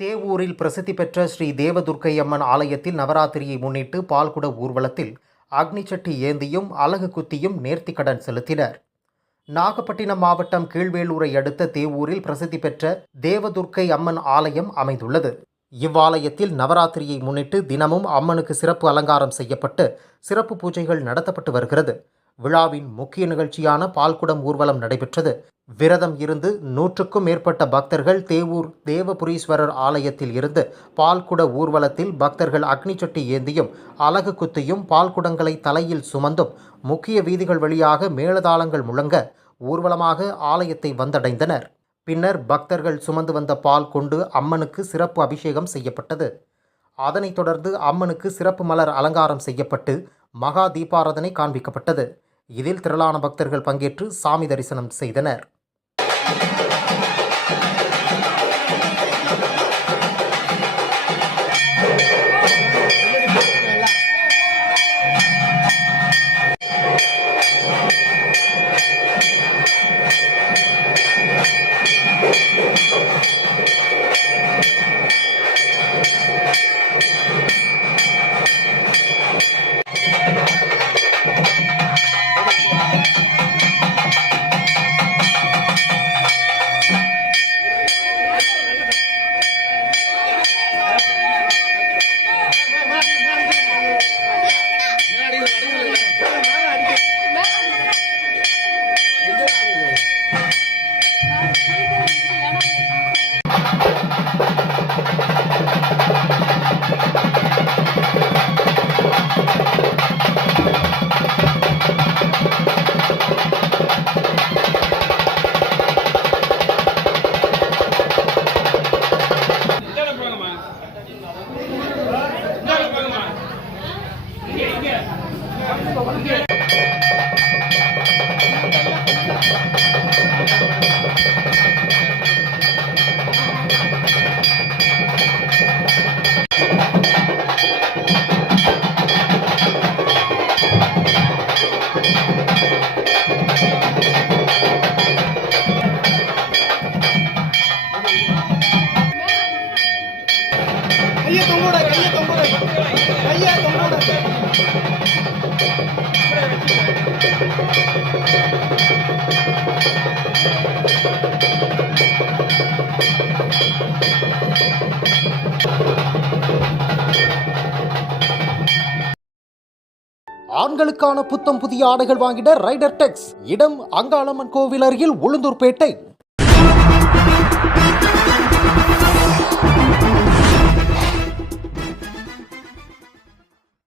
தேவூரில் பிரசித்தி பெற்ற ஸ்ரீ தேவதுர்க்கை அம்மன் ஆலயத்தில் நவராத்திரியை முன்னிட்டு பால்குட ஊர்வலத்தில் அக்னிச்சட்டி ஏந்தியும் அலகு குத்தியும் நேர்த்திக்கடன் செலுத்தினர். நாகப்பட்டினம் மாவட்டம் கீழ்வேளூரை அடுத்த தேவூரில் பிரசித்தி பெற்ற தேவதுர்க்கை அம்மன் ஆலயம் அமைந்துள்ளது. இவ்வாலயத்தில் நவராத்திரியை முன்னிட்டு தினமும் அம்மனுக்கு சிறப்பு அலங்காரம் செய்யப்பட்டு சிறப்பு பூஜைகள் நடத்தப்பட்டு வருகிறது. விழாவின் முக்கிய நிகழ்ச்சியான பால்குடம் ஊர்வலம் நடைபெற்றது. விரதம் இருந்து 100க்கும் மேற்பட்ட பக்தர்கள் தேவூர் தேவபுரீஸ்வரர் ஆலயத்தில் இருந்து பால்குட ஊர்வலத்தில் பக்தர்கள் அக்னிச்சட்டி ஏந்தியும் அலகு குத்தியும் பால்குடங்களை தலையில் சுமந்தும் முக்கிய வீதிகள் வழியாக மேளதாளங்கள் முழங்க ஊர்வலமாக ஆலயத்தை வந்தடைந்தனர். பின்னர் பக்தர்கள் சுமந்து வந்த பால் கொண்டு அம்மனுக்கு சிறப்பு அபிஷேகம் செய்யப்பட்டது. அதனைத் தொடர்ந்து அம்மனுக்கு சிறப்பு மலர் அலங்காரம் செய்யப்பட்டு மகா தீபாராதனை காண்பிக்கப்பட்டது. இதில் திரளான பக்தர்கள் பங்கேற்று சாமி தரிசனம் செய்தனர். ஆண்களுக்கான புத்தம் புதிய ஆடைகள் வாங்கிட ரைடர் டெக்ஸ். இடம் அங்காளம்மன் கோவில் அருகில் உளுந்தூர்பேட்டை.